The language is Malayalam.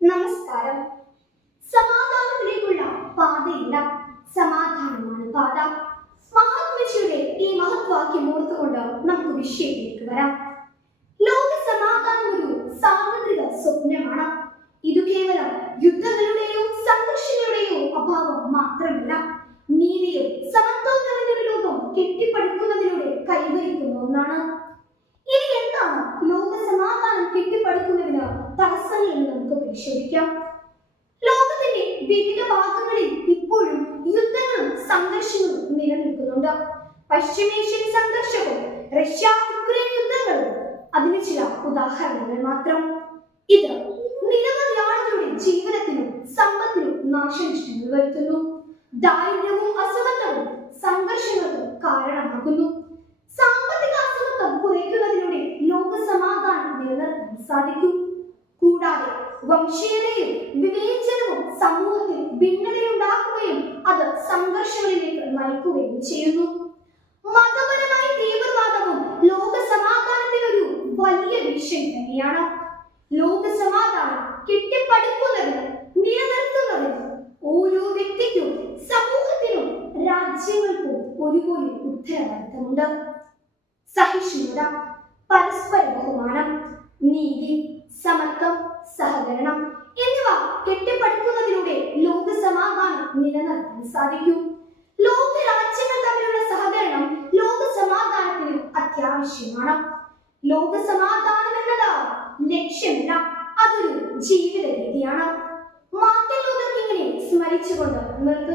നമസ്കാരം. സമാധാനത്തിലേക്കുള്ള പാതയില്ല. സമാധാനമാണ് പാത. മഹാത്മജിയുടെ ഈ മഹത്വാക്യം ഓർത്തുകൊണ്ട് നമുക്ക് വിഷയത്തിലേക്ക് വരാം. ലോക സമാധാനം ഒരു സാർവത്രിക സ്വപ്നമാണ്. ഇത് കേവലം യുദ്ധങ്ങളുടെയോ സംഘർഷങ്ങളുടെയോ അഭാവം മാത്രമല്ല. നീതിയും സമത്വം നിറഞ്ഞ ലോകം കെട്ടിപ്പടുക്കുന്നതിലൂടെ കൈവരിക്കുന്ന ഒന്നാണ് ഇനി എന്താണ് ലോക സമാധാനം കെട്ടിപ്പടുക്കുന്നതിന് തടസ്സങ്ങൾ നമുക്ക് ലോകത്തിന്റെ വിവിധ ഭാഗങ്ങളിൽ ഇപ്പോഴും യുദ്ധങ്ങളും സംഘർഷങ്ങളും നിലനിൽക്കുന്നുണ്ട്. പശ്ചിമേഷ്യൻ സംഘർഷവും റഷ്യ ഉക്രൈൻ യുദ്ധങ്ങളും അതിന് ചില ഉദാഹരണങ്ങൾ മാത്രം. ഇത് നിരവധി ആളുകളുടെ ജീവിതത്തിനും സമ്പത്തിനും നാശനഷ്ടങ്ങൾ വരുത്തുന്നു. ദാരിദ്ര്യവും അസമത്വവും സംഘർഷങ്ങൾക്ക് കാരണമാകുന്നു. സാമ്പത്തിക അസമത്വം കുറയ്ക്കുന്നതിലൂടെ ലോക സമാധാനം നിലനിർത്താൻ സാധിക്കും. കൂടാതെ വംശീയതയും വിവേചനവും സമൂഹത്തിൽ ഭിന്നതയുണ്ടാക്കുകയും അത് സംഘർഷങ്ങളിലേക്ക് നയിക്കുകയും ചെയ്യുന്നു. മതപരമായ തീവ്രവാദവും ലോക സമാധാനത്തിന് ഒരു വലിയ ഭീഷണി തന്നെയാണ്. ലോക സമാധാനം കെട്ടിപ്പടുക്കുന്നതിന് നിലനിർത്തുന്നതിന് ഓരോ വ്യക്തിക്കും സമൂഹത്തിനും രാജ്യങ്ങൾക്കും ഒരുപോലെ ഉത്തരവാദിത്തമുണ്ട്. സഹിഷ്ണുത പരസ്പര ബഹുമാനം നീതി സമത്വം സഹകരണം എന്നിവ കെട്ടിപ്പടുക്കുന്നതിലൂടെ ലോക സമാധാനം നിലനിർത്താൻ സാധിക്കും. ലോക രാജ്യങ്ങൾ തമ്മിലുള്ള സഹകരണം ലോക സമാധാനത്തിന് അത്യാവശ്യമാണ്. ലോക സമാധാനം എന്നത് ലക്ഷ്യമല്ല അതൊരു ജീവിത രീതിയാണ്. മാർട്ടിൻ ലൂതർ സ്മരിച്ചുകൊണ്ട് നിർത്തുന്നു